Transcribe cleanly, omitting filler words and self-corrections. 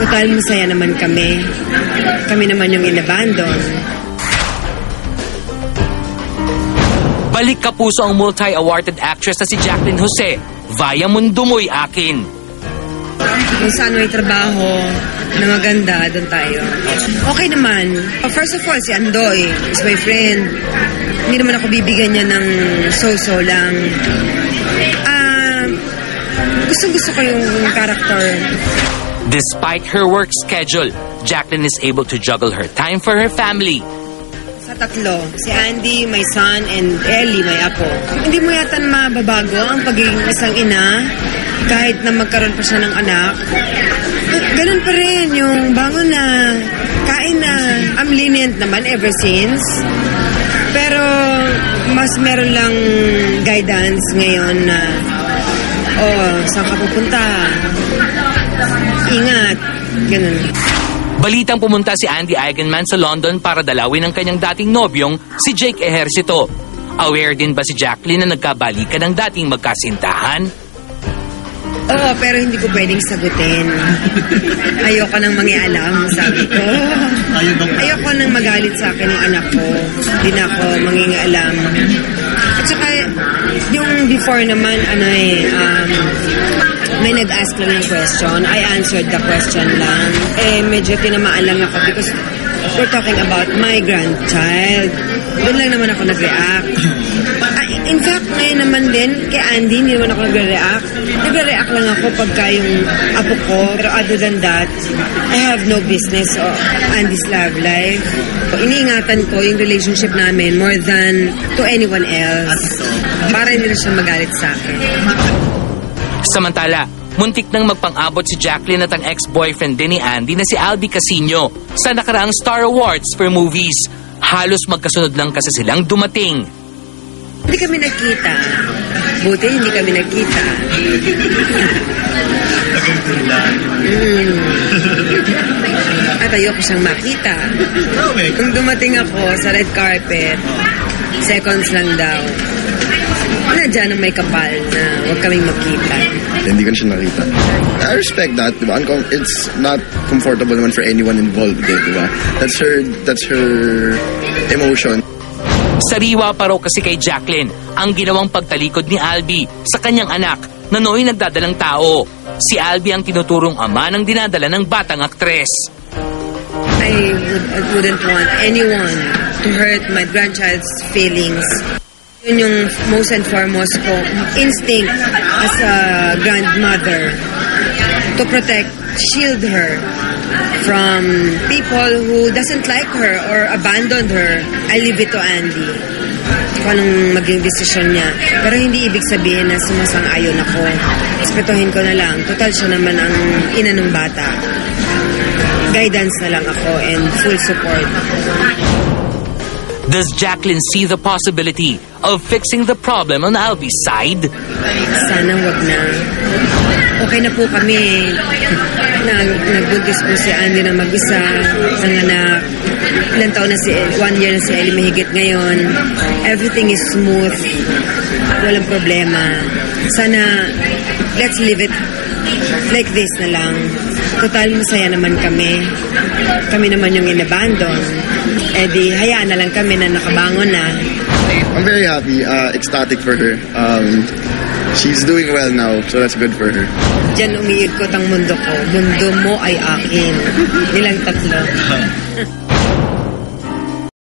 Total, masaya naman kami. Kami naman yung inabandon. Balik kapuso ang multi-awarded actress na si Jacqueline Jose via Mundo Mo'y Akin. Kung saan may trabaho na maganda, doon tayo. Okay naman. First of all, si Andoy is my friend. Hindi naman ako bibigyan niya ng so-so lang. Gusto ko yung character. Despite her work schedule, Jacqueline is able to juggle her time for her family. Sa tatlo, si Andy, my son, and Ellie, my apo. Hindi mo yata mababago ang pagiging isang ina kahit na magkaroon pa siya ng anak. Ganun pa rin yung bangon na, kain na. I'm lenient naman ever since. Pero mas meron lang guidance ngayon na saan ka pupunta? Ingat. Ganun. Balitang pumunta si Andy Eigenman sa London para dalawin ang kanyang dating nobyong si Jake Ejercito. Aware din ba si Jacqueline na nagkabalikan ng dating magkasintahan? Oo, pero hindi ko pwedeng sagutin. Ayoko nang mangialam, sabi ko. Ayoko nang magalit sa akin yung anak ko. Hindi na ako mangingialam. At saka, yung before naman, may nag-ask lang ng question. I answered the question lang. Medyo tinamaan lang ako because we're talking about my grandchild. Doon lang naman ako nag-react. In fact, ngayon naman din, kay Andy, hindi naman ako nagre-react. Nagre-react lang ako pagka yung apo ko. Pero other than that, I have no business of Andy's love life. Iniingatan ko yung relationship namin more than to anyone else. Para hindi na siya magalit sa akin. Samantala, muntik nang magpang-abot si Jacqueline at ang ex-boyfriend din ni Andy na si Albi Casino sa nakaraang Star Awards for movies. Halos magkasunod lang kasi silang dumating. Hindi kami nagkita. Buti hindi kami nagkita. At ayoko siyang makita. Kung dumating ako sa red carpet, seconds lang daw. Nadyan ang may kapal na huwag kaming magkita. Hindi ko siya nakita. I respect that, diba? It's not comfortable naman for anyone involved, diba? That's her emotion. Sariwa pa raw kasi kay Jacqueline ang ginawang pagtalikod ni Albi sa kanyang anak na nooy nagdadalang tao. Si Albi ang tinuturong ama ng dinadala ng batang aktres. I wouldn't want anyone to hurt my grandchild's feelings. Yun yung most and foremost ko instinct as a grandmother to protect, shield her from people who doesn't like her or abandoned her. I leave it to Andy kung anong maging desisyon niya. Pero hindi ibig sabihin na sumasang-ayon ako. Respetuhin ko na lang. Total siya naman ang ina ng bata. Guidance na lang ako and full support. Does Jacqueline see the possibility of fixing the problem on Albi's side? Sana wag na. Okay na po kami. Nagbuntis po si Andy na mag-isa, ng anak. Ilang taon na 1 year na si Ellie mahigit ngayon. Everything is smooth. Walang problema. Sana, let's leave it like this na lang. Total, masaya naman kami. Kami naman yung inabandon. Di, hayaan na lang kami na nakabangon na. I'm very happy, ecstatic for her. She's doing well now, so that's good for her. Diyan umiikot ang mundo ko. Mundo mo ay akin. Nilang tatlo.